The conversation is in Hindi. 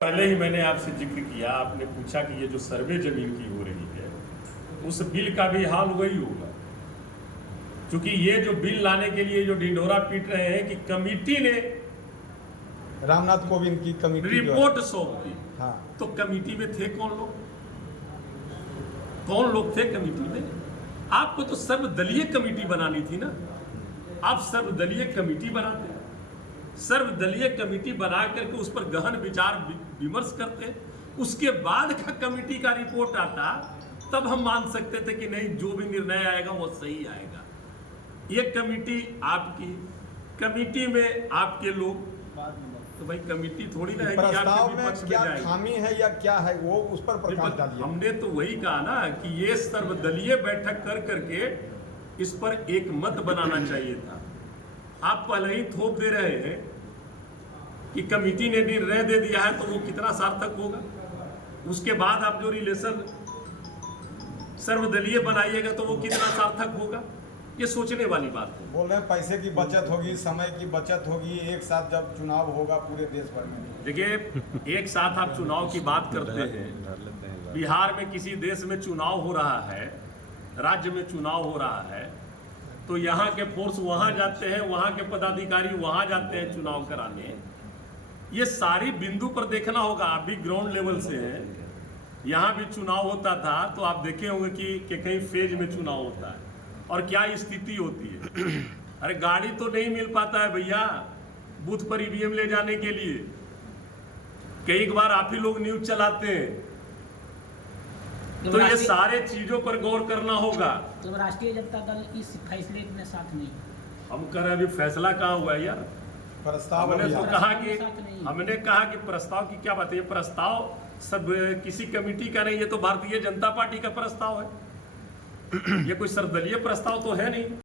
पहले ही मैंने आपसे जिक्र किया, आपने पूछा कि ये जो सर्वे जमीन की हो रही है उस बिल का भी हाल वही होगा, क्योंकि ये जो बिल लाने के लिए जो ढिंढोरा पीट रहे हैं कि कमिटी ने रामनाथ कोविंद की कमेटी रिपोर्ट सौंप दी। हाँ, तो कमिटी में थे कौन लोग? कौन लोग थे कमिटी में? आपको तो सर्वदलीय कमिटी बनानी थी ना। आप सर्वदलीय कमिटी बनाते, सर्वदलीय कमिटी बना करके उस पर गहन विचार विमर्श करते, उसके बाद का कमिटी का रिपोर्ट आता, तब हम मान सकते थे कि नहीं, जो भी निर्णय आएगा वो सही आएगा। ये कमिटी आपकी, कमिटी में आपके लोग, तो भाई कमिटी थोड़ी ना है कि प्रस्ताव आपके में विपक्ष में क्या जाएगी। खामी है या क्या है वो उस पर प्रकाश डालिए। हमने तो वही कहा ना कि ये सर्वदलीय बैठक कर करके इस पर एक मत बनाना चाहिए था। आप पहले ही थोप दे रहे हैं कि कमिटी ने निर्णय दे दिया है, तो वो कितना सार्थक होगा। उसके बाद आप जो रिलेशन सर्वदलीय बनाइएगा तो वो कितना सार्थक होगा, ये सोचने वाली बात है। बोल रहे हैं पैसे की बचत होगी, समय की बचत होगी, एक साथ जब चुनाव होगा पूरे देश भर में। देखिए, एक साथ आप चुनाव की बात करते हैं, बिहार में किसी देश में चुनाव हो रहा है, राज्य में चुनाव हो रहा है, तो यहाँ के फोर्स वहाँ जाते हैं, वहाँ के पदाधिकारी वहाँ जाते हैं चुनाव कराने। ये सारी बिंदु पर देखना होगा। आप भी ग्राउंड लेवल से हैं, यहाँ भी चुनाव होता था तो आप देखे होंगे कि कहीं फेज में चुनाव होता है और क्या स्थिति होती है। अरे गाड़ी तो नहीं मिल पाता है भैया बूथ पर ईवीएम ले जाने के लिए। कई बार आप ही लोग न्यूज चलाते हैं, तो ये सारे चीजों पर गौर करना होगा। तो राष्ट्रीय जनता दल इस फैसले में साथ नहीं। हम कह रहे हैं अभी फैसला कहाँ हुआ है यार? प्रस्ताव हमने तो अभियान। हमने कहा कि प्रस्ताव की क्या बात है? ये प्रस्ताव सब किसी कमेटी का नहीं, ये तो भारतीय जनता पार्टी का प्रस्ताव है। ये कोई सर्वदलीय प्रस्ताव तो है नहीं।